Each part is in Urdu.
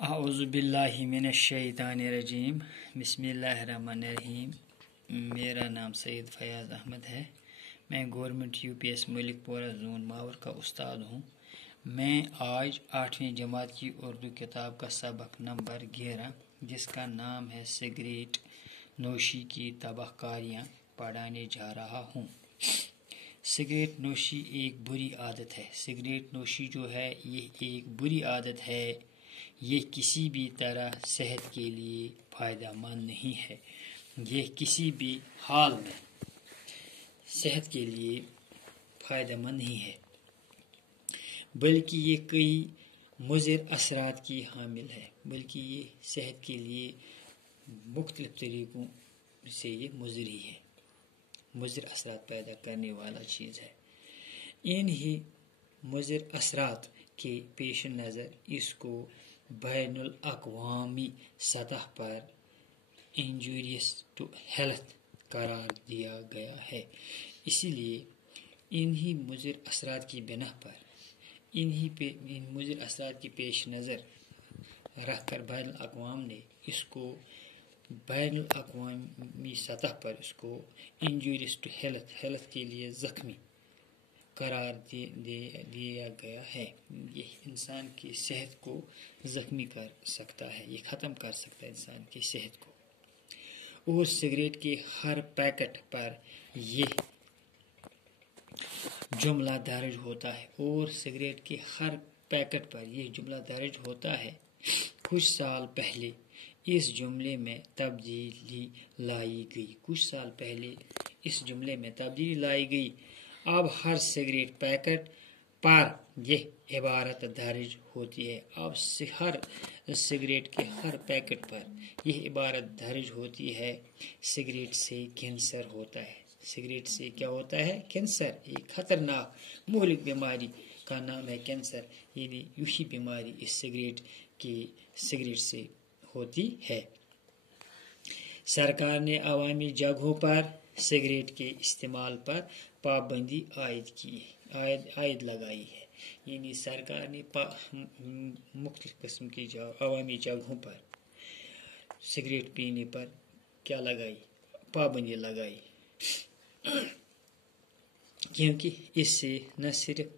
اعوذ باللہ من الشیطان الرجیم بسم اللہ الرحمن الرحیم۔ میرا نام سید فیاض احمد ہے۔ میں گورنمنٹ UPS ملک پورہ زون ماور کا استاد ہوں۔ میں آج 8ویں جماعت کی اردو کتاب کا سبق نمبر 11 جس کا نام ہے سگریٹ نوشی کی تباہ کاریاں پڑھانے جا رہا ہوں۔ سگریٹ نوشی ایک بری عادت ہے۔ سگریٹ نوشی جو ہے یہ ایک بری عادت ہے۔ یہ کسی بھی طرح صحت کے لیے فائدہ مند نہیں ہے۔ یہ کسی بھی حال میں صحت کے لیے فائدہ مند نہیں ہے، بلکہ یہ کئی مضر اثرات کی حامل ہے۔ بلکہ یہ صحت کے لیے مختلف طریقوں سے یہ مضر ہی ہے، مضر اثرات پیدا کرنے والا چیز ہے۔ انہی مضر اثرات کے پیش نظر اس کو بین الاقوامی سطح پر انجوریس ٹو ہیلتھ قرار دیا گیا ہے۔ اسی لیے انہی مضر اثرات کی بنا پر ان مضر اثرات کی پیش نظر رکھ کر بین الاقوام نے اس کو بین الاقوامی سطح پر اس کو انجوریس ٹو ہیلتھ کے لیے زخمی قرار دیا گیا ہے۔ یہ انسان کی صحت کو زخمی کر سکتا ہے، یہ ختم کر سکتا ہے انسان کی صحت کو۔ اور سگریٹ کے ہر پیکٹ پر یہ جملہ درج ہوتا ہے کچھ سال پہلے اس جملے میں تبدیلی لائی گئی۔ اب ہر سگریٹ پیکٹ پر یہ عبارت درج ہوتی ہے۔ اب ہر سگریٹ کے ہر پیکٹ پر یہ عبارت درج ہوتی ہے، سگریٹ سے کینسر ہوتا ہے۔ سگریٹ سے کیا ہوتا ہے؟ کینسر۔ ایک خطرناک مہلک بیماری کا نام ہے کینسر۔ یہی بیماری اس سگریٹ سے ہوتی ہے۔ سرکار نے عوامی جگہوں پر سگریٹ کے استعمال پر پابندی عائد لگائی ہے۔ یعنی سرکار نے مختلف قسم کی عوامی جگہوں پر سگریٹ پینے پر کیا لگائی؟ پابندی لگائی، کیونکہ اس سے نہ صرف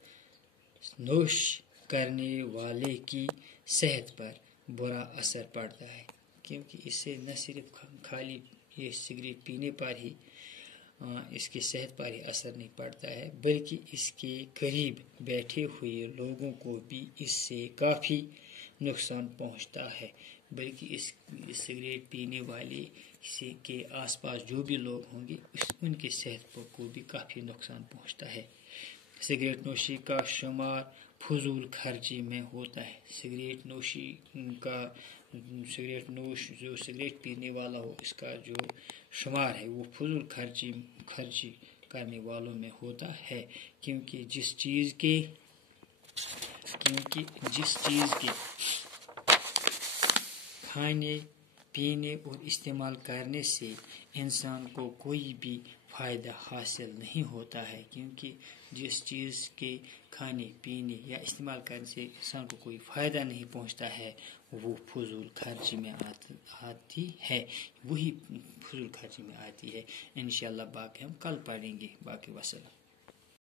نوش کرنے والے کی صحت پر برا اثر پڑتا ہے، کیونکہ اس سے نہ صرف خالی یہ سگریٹ پینے پر ہی اس کی صحت پر ہی اثر نہیں پڑتا ہے، بلکہ اس کے قریب بیٹھے ہوئے لوگوں کو بھی اس سے کافی نقصان پہنچتا ہے۔ بلکہ اس سگریٹ پینے والے کے آس پاس جو بھی لوگ ہوں گے ان کی صحت کو بھی کافی نقصان پہنچتا ہے۔ سگریٹ نوشی کا شمار فضول خرچی میں ہوتا ہے۔ جو سگریٹ پینے والا ہو اس کا جو شمار ہے وہ فضول خرچی کرنے والوں میں ہوتا ہے، کیونکہ جس چیز کے کھانے پینے اور استعمال کرنے سے انسان کو کوئی بھی فائدہ حاصل نہیں ہوتا ہے، کیونکہ جس چیز کے کھانے پینے یا استعمال کرنے سے انسان کو کوئی فائدہ نہیں پہنچتا ہے وہ فضول خرچی میں آتی ہے۔ انشاءاللہ باقی ہم کل پڑھیں گے۔ باقی وسلام۔